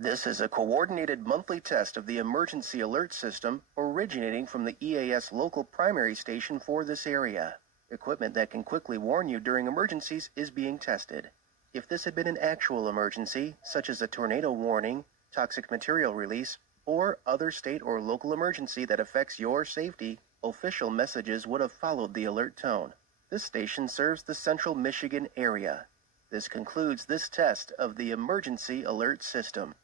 This is a coordinated monthly test of the emergency alert system originating from the EAS local primary station for this area. Equipment that can quickly warn you during emergencies is being tested. If this had been an actual emergency, such as a tornado warning, toxic material release, or other state or local emergency that affects your safety, official messages would have followed the alert tone. This station serves the central Michigan area. This concludes this test of the emergency alert system.